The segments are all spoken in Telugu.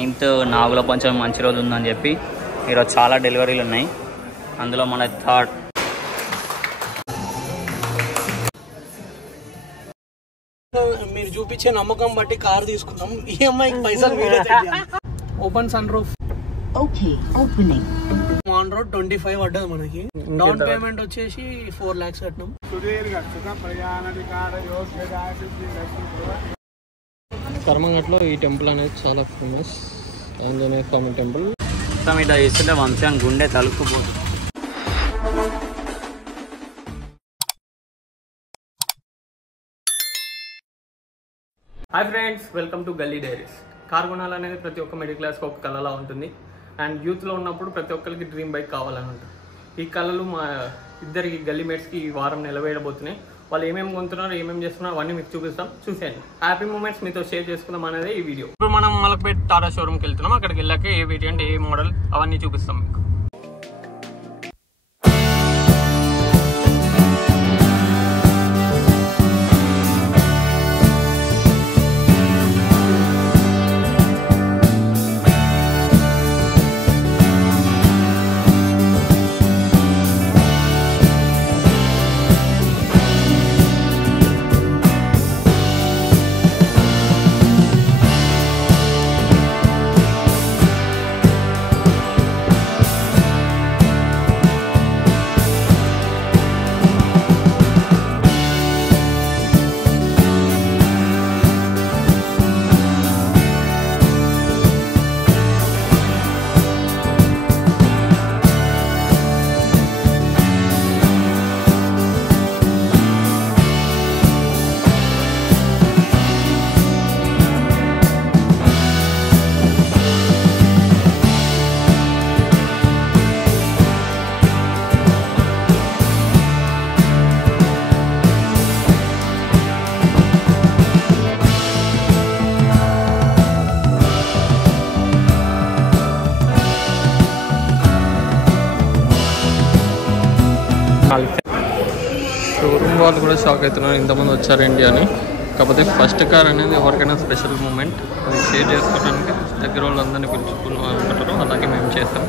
9th నాగుల పంచమి మంచి రోజు ఉందని చెప్పి ఈరోజు చాలా డెలివరీలు ఉన్నాయి. అందులో మన థర్డ్ మీరు చూపించే నమ్మకం బట్టి కార్ తీసుకున్నాం. ఈఎంఐకి పైసలు మీరే open sunroof okay opening on road 25 పడ్డది మనకి. డౌన్ పేమెంట్ వచ్చేసి 4 lakhs కట్టినాం. కర్మంఘట్లో ఈ టెంపుల్ అనేది చాలా ఫేమస్. ఆంజనేయ స్వామి టెంపుల్. మొత్తం ఇట్లా చేస్తుంటే వంశం గుండె తలుక్కుపోతుంది. హాయ్ ఫ్రెండ్స్, వెల్కమ్ టు గల్లీ డైరీస్. కార్ కొనాలనేది ప్రతి ఒక్క మిడిల్ క్లాస్కి ఒక కళలా ఉంటుంది. అండ్ యూత్లో ఉన్నప్పుడు ప్రతి ఒక్కరికి డ్రీమ్ బైక్ కావాలని ఉంటుంది. ఈ కళలు మా ఇద్దరికి గల్లీ మేట్స్కి ఈ వారం నిలవేయబోతున్నాయి. వాళ్ళు ఏమేమి కొంటున్నారు, ఏమేమి చేస్తున్నారు అవన్నీ మీకు చూపిస్తాం. చూసేయండి. హ్యాపీ మూమెంట్స్ మీతో షేర్ చేసుకుందాం అనేది ఈ వీడియో. ఇప్పుడు మనం మలక్పేట్ టాటా షోరూమ్కి వెళ్తున్నాం. అక్కడికి వెళ్ళాక ఏ వేరియంట్, ఏ మోడల్ అవన్నీ చూపిస్తాం మీకు. షోరూమ్ వాళ్ళు కూడా షాక్ అవుతున్నారు ఇంతమంది వచ్చారేంటి అని. కాకపోతే ఫస్ట్ కార్ అనేది ఎవరికైనా స్పెషల్ మూమెంట్. అది షేర్ చేసుకోవడానికి దగ్గర వాళ్ళందరినీ పిలుచుకున్నాం అనుకుంటారు. అలాగే మేము చేస్తాం.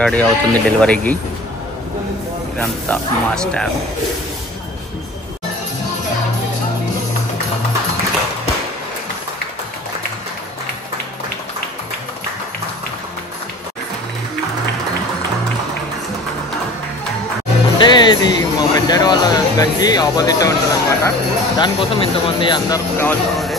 రెడీ అవుతుంది డెలివరీకి. ఇదంతా మా స్టాఫ్. అంటే ఇది మా పెద్దాడు వాళ్ళ గంజి ఆపోజిట్ ఉంటుంది అనమాట. దానికోసం ఇంతమంది అందరూ కావాల్సిన ఉండే.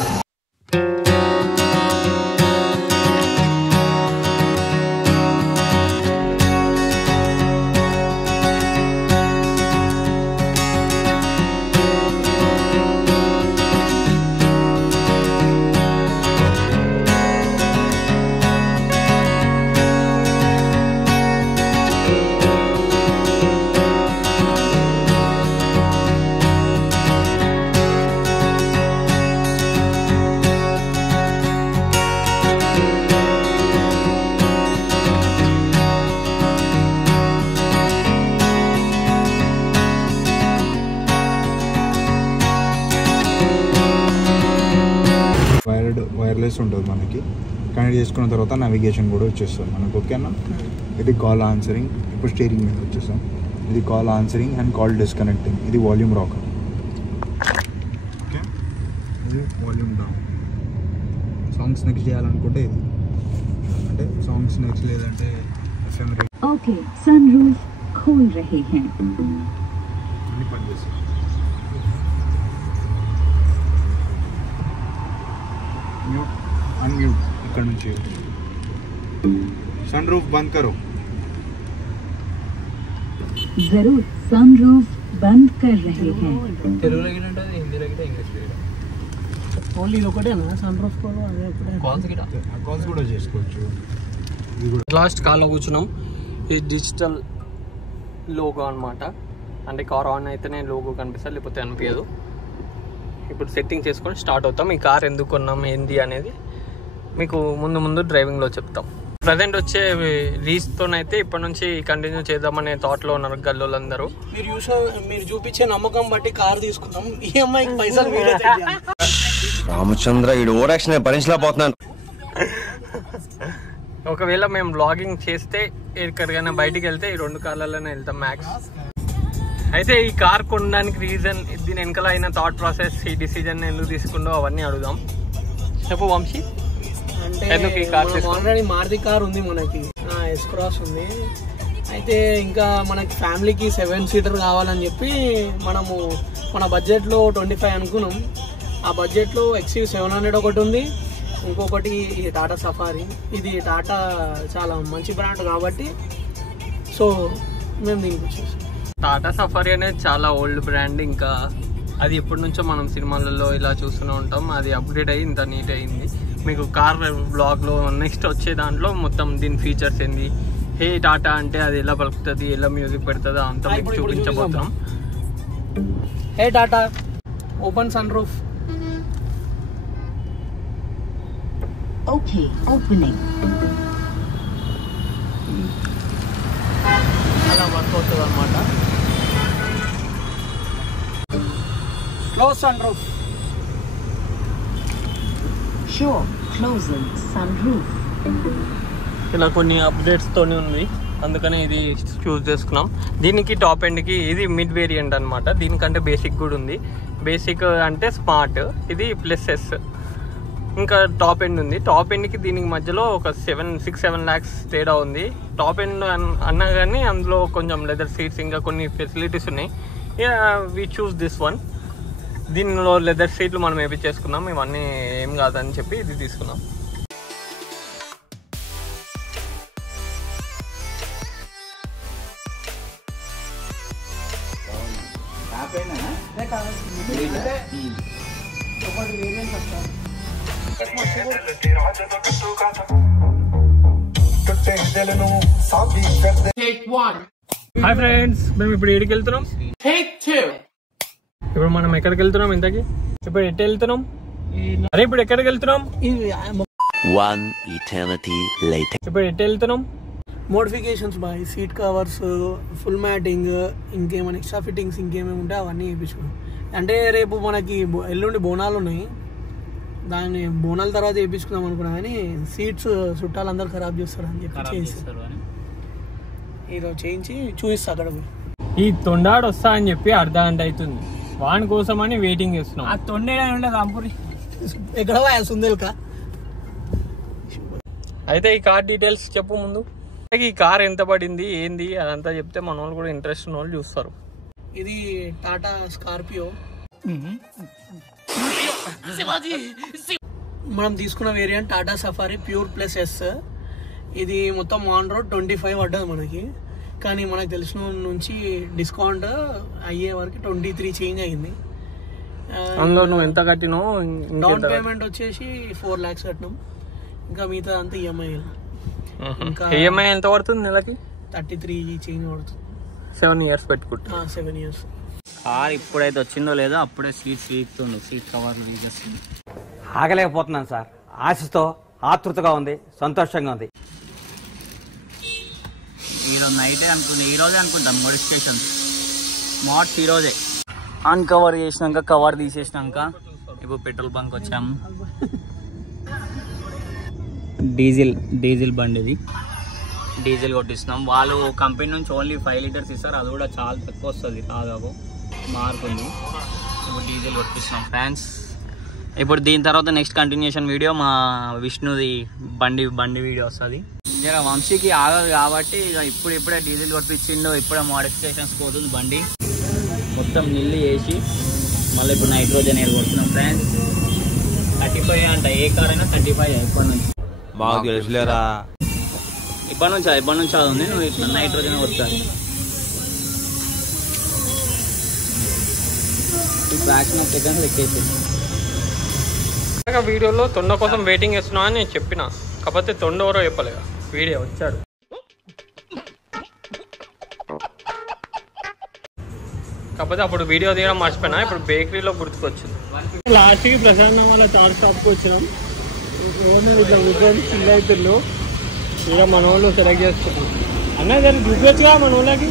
వైర్లెస్ ఉంటుంది మనకి. కనెక్ట్ చేసుకున్న తర్వాత నావిగేషన్ కూడా వచ్చేస్తుంది మనకు. ఓకేనా, ఇది కాల్ ఆన్సరింగ్. ఇప్పుడు స్టీరింగ్ మీద వచ్చేస్తాం. ఇది call answering and call disconnecting. ఇది వాల్యూమ్ రాకర్. ఓకే, ఇది వాల్యూమ్ డౌన్. సాంగ్స్ నెక్స్ట్ చేయాలనుకుంటే ఇది, అంటే సాంగ్స్ నెక్స్ట్ లేదంటే ఎఫ్ఎం ఓకే సన్ రూఫ్ खोल रहे हैं. అన్ని పనిచేస్తాయి. म्यूट अनम्यूट ఇక్కడ నుంచి सन रूफ बंद करो. जरूर सन रूफ बंद कर रहे हैं. తెలుగులో ఏంటంటే హిందీలో గిట్ట ఇంగ్లీష్లో గిట్ట. ఓన్లీ ఇది ఒకటేనా సన్ రూఫ్ కూడా? అదే ఒకటే. కాల్స్ కూడా చేసుకోవచ్చు. ఇది కూడా లాస్ట్ కార్లో కూర్చున్నాం. ఈ డిజిటల్ లోగో అనమాట. అంటే కార్ ఆన్ అయితేనే లోగో కనిపిస్తుంది, లేకపోతే అనిపించదు. ఇప్పుడు సెట్టింగ్ చేసుకొని స్టార్ట్ అవుతాం. ఈ కార్ ఎందుకు కొన్నాం ఏంది అనేది మీకు ముందు డ్రైవింగ్లో చెప్తాం. ప్రజెంట్ వచ్చే రీస్తోనైతే ఇప్పటి నుంచి కంటిన్యూ చేద్దామనే థాట్లో ఉన్నారు గల్లోళ్ళందరూ. మీరు చూపించే నమ్మకం బట్టి కార్ తీసుకున్నాం. ఈఎంఐకి పైసలు మీరే. రామచంద్ర ఈ ఓవర్ యాక్షన్ భరించలేకపోతున్నాను. ఒకవేళ మేము బ్లాగింగ్ చేస్తే ఎక్కడికైనా బయటికి వెళ్తే ఈ 2 కార్లలోనే వెళ్తాం మ్యాక్స్. అయితే ఈ కార్ కొనడానికి రీజన్, దీని వెనకాల అయిన థాట్ ప్రాసెస్, ఈ డిసిజన్ ఎందుకు తీసుకుందో అవన్నీ అడుగుదాం. చెప్పు వంశీ. అంటే ఆల్రెడీ మారుతి కార్ ఉంది మనకి, ఎస్ క్రాస్ ఉంది. అయితే ఇంకా మనకి ఫ్యామిలీకి 7 సీటర్ కావాలని చెప్పి మనము మన బడ్జెట్లో 25 అనుకున్నాం. ఆ బడ్జెట్లో XUV 700 ఒకటి ఉంది, ఇంకొకటి టాటా సఫారీ. ఇది టాటా చాలా మంచి బ్రాండ్ కాబట్టి సో మేము దీనికి వచ్చేసాం. టాటా సఫారీ అనేది చాలా ఓల్డ్ బ్రాండ్, ఇంకా అది ఎప్పటి నుంచో మనం సినిమాలలో ఇలా చూస్తూనే ఉంటాం. అది అప్గ్రేడ్ అయ్యి ఇంత నీట్ అయింది. మీకు కార్ బ్లాగ్లో నెక్స్ట్ వచ్చే దాంట్లో మొత్తం దీని ఫీచర్స్ ఏంది, హే టాటా అంటే అది ఎలా పలుకుతుంది, ఎలా మ్యూజిక్ పెడుతుందో అంతా మీకు చూపించబోతున్నాం. Hey Tata, open sunroof. Okay, opening. అలా వర్క్ అవుతుంది అనమాట. Close sunroof. Sure, closing sunroof. ఇలా కొన్ని అప్డేట్స్తోనే ఉంది, అందుకనే ఇది చూస్ చేసుకున్నాం. దీనికి టాప్ ఎండ్కి ఇది మిడ్ వేరియంట్ అనమాట. దీనికంటే బేసిక్ కూడా ఉంది. బేసిక్ అంటే స్మార్ట్, ఇది +S. ఇంకా టాప్ ఎండ్ ఉంది. టాప్ ఎండ్కి దీనికి మధ్యలో ఒక 6-7 lakhs తేడా ఉంది. టాప్ ఎండ్ అన్నా కానీ అందులో కొంచెం లెదర్ సీట్స్ ఇంకా కొన్ని ఫెసిలిటీస్ ఉన్నాయి. వి చూస్ దిస్ వన్. దీనిలో లెదర్ సీట్లు మనం వేయించేసుకున్నాం, ఇవన్నీ ఏం కాదని చెప్పి ఇది తీసుకున్నాం. హాయ్ ఫ్రెండ్స్, మేము ఇప్పుడు ఎక్కడికి వెళ్తున్నాం? ఇప్పుడు మనం ఎక్కడికి వెళ్తున్నాం ఇంతకి? ఇప్పుడు ఎటు వెళ్తున్నాం? అరే ఇప్పుడు ఎక్కడికి వెళ్తున్నాం? One eternity later. ఇప్పుడు ఎటు వెళ్తున్నాం? Modifications boy, seat covers, full matting, ఇంకేమైనా ఎక్స్ట్రా ఫిట్టింగ్స్ ఇంకేమేమి ఉంటే అవన్నీ వేయించుకున్నాం. అంటే రేపు మనకి ఎల్లుండి బోనాలు ఉన్నాయి, దాన్ని బోనాల తర్వాత వేయించుకుందాం అనుకున్నా కానీ సీట్స్ చుట్టాలందరూ ఖరాబ్ చేస్తారని చెప్పి చేసి ఈరోజు చేయించి చూపిస్తా అక్కడ. ఈ తొండాడు వస్తా అని చెప్పి అర్ధగంట అవుతుంది, వాని కోసం అని వెయిటింగ్ చేస్తున్నాం. ఆ తొండే ఉండదు అంపూరి ఎక్కడ సుందేల్కా. అయితే ఈ కార్ డీటెయిల్స్ చెప్పు ముందు. ఈ కార్ ఎంత పడింది ఏంది అదంతా చెప్తే మన వాళ్ళు కూడా ఇంట్రెస్ట్ ఉన్న వాళ్ళు చూస్తారు. ఇది టాటా స్కార్పియో. మనం తీసుకున్న variant Tata safari pure +S. ఇది మొత్తం ఆన్ రోడ్ 25 పడ్డది మనకి, కానీ మనకు తెలిసిన నుంచి డిస్కౌంట్ అయ్యే వరకు 23 చేంజ్ అయింది. అందులో నువ్వు ఎంత కట్టినావు? డౌన్ పేమెంట్ వచ్చేసి 4 lakhs కట్టినాం, ఇంకా మిగతా అంతా ఈఎంఐ. ఇంకా ఈఎంఐ ఎంత పడుతుంది నెలకి? 33 చేంజ్ పడుతుంది. 7 years పెట్టుకుంటా. 7 years. కార్ ఇప్పుడైతే వచ్చిందో లేదో అప్పుడే సీట్స్ వీక్తుంది, సీట్ కవర్లు వీకేస్తుంది. ఆగలేకపోతున్నాను సార్, ఆశతో ఆతృతగా ఉంది, సంతోషంగా ఉంది. ఈరోజు నైటే అనుకుంటా, ఈరోజే అనుకుంటాం మోడిఫికేషన్ మోడ్స్ ఈరోజే. అన్కవర్ చేసినాక కవర్ తీసేసినాక ఇప్పుడు పెట్రోల్ బంక్ వచ్చాము. డీజిల్ బండి ఇది, డీజిల్ కొట్టిస్తున్నాం. వాళ్ళు కంపెనీ నుంచి ఓన్లీ 5 liters ఇస్తారు, అది కూడా చాలా తక్కువ వస్తుంది, దాదాపు మారుతుంది. ఇప్పుడు డీజిల్ కొట్టిస్తున్నాం ఫ్యాన్స్. ఇప్పుడు దీని తర్వాత నెక్స్ట్ కంటిన్యూషన్ వీడియో మా విష్ణుది బండి వీడియో వస్తుంది. జర వంశీకి ఆగదు కాబట్టి ఇక ఇప్పుడే డీజిల్ కొట్టించిండు, ఇప్పుడే మోడిఫికేషన్స్ పోతుంది బండి మొత్తం నీళ్ళు వేసి. మళ్ళీ ఇప్పుడు నైట్రోజన్ ఎయిర్ కొడుతున్నాం ఫ్యాన్స్. 35 అంట, ఏ కార్ అయినా 35 ఇప్పటి నుంచి. మాకు తెలుసులేరా, ఇప్పటి నుంచి అది ఉంది. నువ్వు ఇట్లా నైట్రోజన్ కొడతాను. ఫ్రాక్షన్ ఆఫ్ సెకండ్స్ ఎక్కేసి వీడియోలో తొండ కోసం వెయిటింగ్ చేస్తున్నా అని నేను చెప్పిన, కాకపోతే తొండ ఎవరో చెప్పలేదా, వీడియో వచ్చాడు. కాకపోతే అప్పుడు వీడియో తీయడం మర్చిపోయినా, ఇప్పుడు బేకరీలో గుర్తుకొచ్చింది. లాస్ట్కి ప్రశాంతం వాళ్ళ చాట్ షాప్కి వచ్చినాం. ఓనర్ ఇట్లా కూర్చొని చిల్ అవుతుండ్రు, ఇక మన వాళ్ళు సెలెక్ట్ చేసుకుంటాం. అన్న దాన్ని చూపించగా మన వాళ్ళకి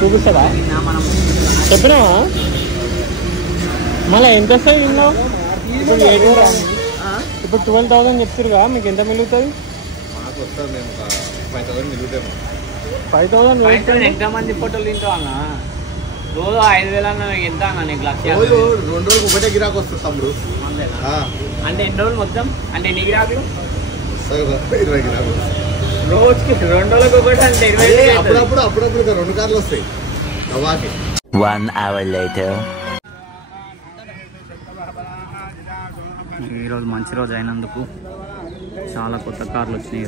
చూపిస్తాడా? చెప్పినావా? మళ్ళీ ఎంత వస్తాయి విన్నావు? ఇప్పుడు 12,000 చెప్తారుగా, మీకు ఎంత మిగులుతుంది? మాకు వస్తుంది మేము 5,000 మిగులుతాము. 5,000 ఎంత మంది ఫోటోలు తింటావు అన్న? రోజు 5,000 అన్న ఎంత అన్న నీకు? లక్ష 2 రోజులకు ఒకటే గిరాకు వస్తుంది తమ్ముడు. అంటే ఎన్ని రోజులు మొత్తం? అంటే ఎన్ని గిరాకులు? 20 గిరాకులు రోజుకి 2 రోజులకు ఒకటి అంటే 20. అప్పుడప్పుడు 2 కార్లు వస్తాయి నవాకి. 1 hour later. ఈరోజు మంచి రోజు అయినందుకు చాలా కొత్త కార్లు వచ్చినాయి.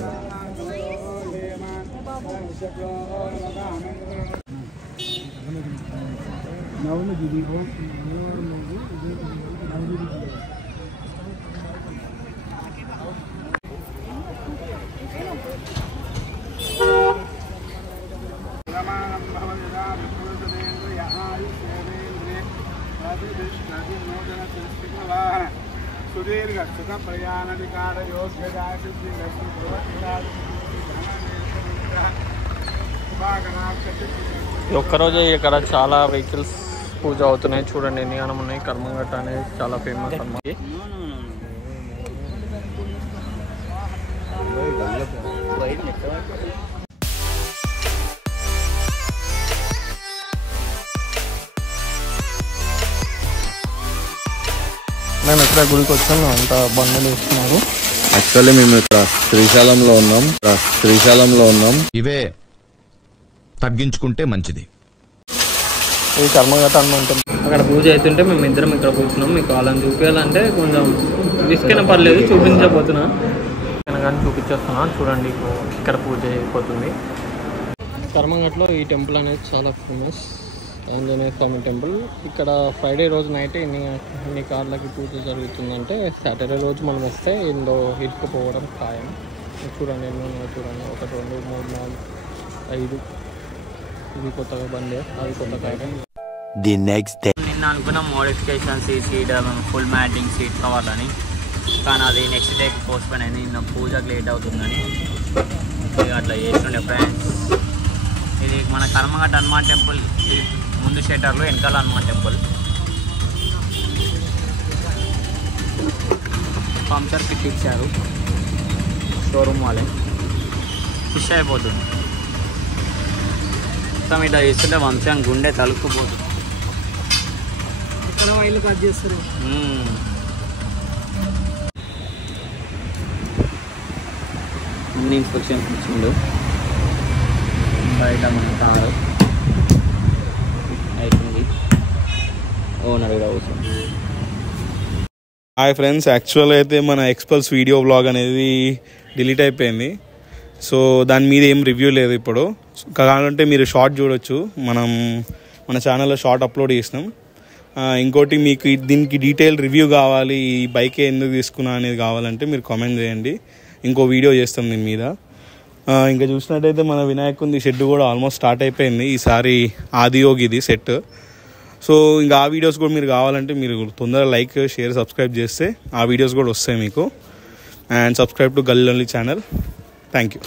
ఒక్కరోజే ఇక్కడ చాలా వెహికల్స్ పూజ అవుతున్నాయి. చూడండి ఎన్ని గానం ఉన్నాయి. కర్మంగట్ట అనేది చాలా ఫేమస్ అన్నమాట. మేము ఇక్కడ గుడికి వచ్చాము, అంత బండలు వేస్తున్నారు. యాక్చువల్లీ మేము ఇక్కడ శ్రీశైలంలో ఉన్నాం. ఇవే తగ్గించుకుంటే మంచిది. ఈ కర్మగట్ట హనుమంతం అక్కడ పూజ అవుతుంటే మేము ఇద్దరం ఇక్కడ కూర్చున్నాం. మీకు వాళ్ళని చూపించాలంటే కొంచెం రిస్క్ అయినా పర్లేదు, చూపించబోతున్నా కానీ చూపించేస్తున్నా. చూడండి ఇక్కడ పూజ అయిపోతుంది. కర్మగట్లో ఈ టెంపుల్ అనేది చాలా ఫేమస్, ఆంజనేయ స్వామి టెంపుల్. ఇక్కడ ఫ్రైడే రోజు నైట్ ఎన్ని కార్లకి పూజ జరుగుతుందంటే సాటర్డే రోజు మనం వస్తే ఇందులో ఇరుక్కుపోవడం ఖాయం. చూడండి ఎన్ని ఉన్నాయో చూడండి. 1 2 3 4 5. ఇది కొత్తగా బండి, అది కొత్త కార్. The next day. నిన్న అనుకున్న మోడిఫికేషన్స్ ఈ సీట్ ఫుల్ మ్యాటింగ్ సీట్ కావాలని, కానీ అది నెక్స్ట్ డేకి పోస్ట్పోన్ అయింది. నిన్న పూజకు లేట్ అవుతుందని అట్లా చేస్తుండే ఫ్రెండ్స్. ఇది మన కర్మగట్ట హనుమాన్ టెంపుల్. ఇది ముందు షెటర్లు, వెనకాల హనుమాన్ టెంపుల్. పంచర్ కిట్ ఇచ్చారు షోరూమ్ వాళ్ళే. ఫిష్ అయిపోతుంది మొత్తం. ఇట్లా చేస్తుంటే వంశం గుండె తలుక్కుపోతుంది. ఇక్కడ వైర్లు కట్ చేస్తారు. అన్ని ఇన్స్పెక్షన్ ఇచ్చిండు. బయట మన కారు అవుతుంది. ఓనర్ కూడా అవుతుంది. హాయ్ ఫ్రెండ్స్, యాక్చువల్ అయితే మన ఎక్స్పల్స్ వీడియో వ్లాగ్ అనేది డిలీట్ అయిపోయింది. సో దాని మీద ఏం రివ్యూ లేదు ఇప్పుడు. కావాలంటే మీరు షార్ట్ చూడొచ్చు, మన ఛానల్లో షార్ట్ అప్లోడ్ చేసినాం. ఇంకోటి మీకు దీనికి డీటెయిల్ రివ్యూ కావాలి, ఈ బైక్ ఎందుకు తీసుకున్నా అనేది కావాలంటే మీరు కామెంట్ చేయండి, ఇంకో వీడియో చేస్తాం దీని మీద. ఇంకా చూసినట్టయితే మన వినాయకుంది షెడ్ కూడా ఆల్మోస్ట్ స్టార్ట్ అయిపోయింది. ఈసారి ఆదియోగి ఇది సెట్. సో ఇంకా ఆ వీడియోస్ కూడా మీరు కావాలంటే మీరు తొందరగా లైక్, షేర్, సబ్స్క్రైబ్ చేస్తే ఆ వీడియోస్ కూడా వస్తాయి మీకు. అండ్ సబ్స్క్రైబ్ టు గల్లీ ఓన్లీ ఛానల్. Thank you.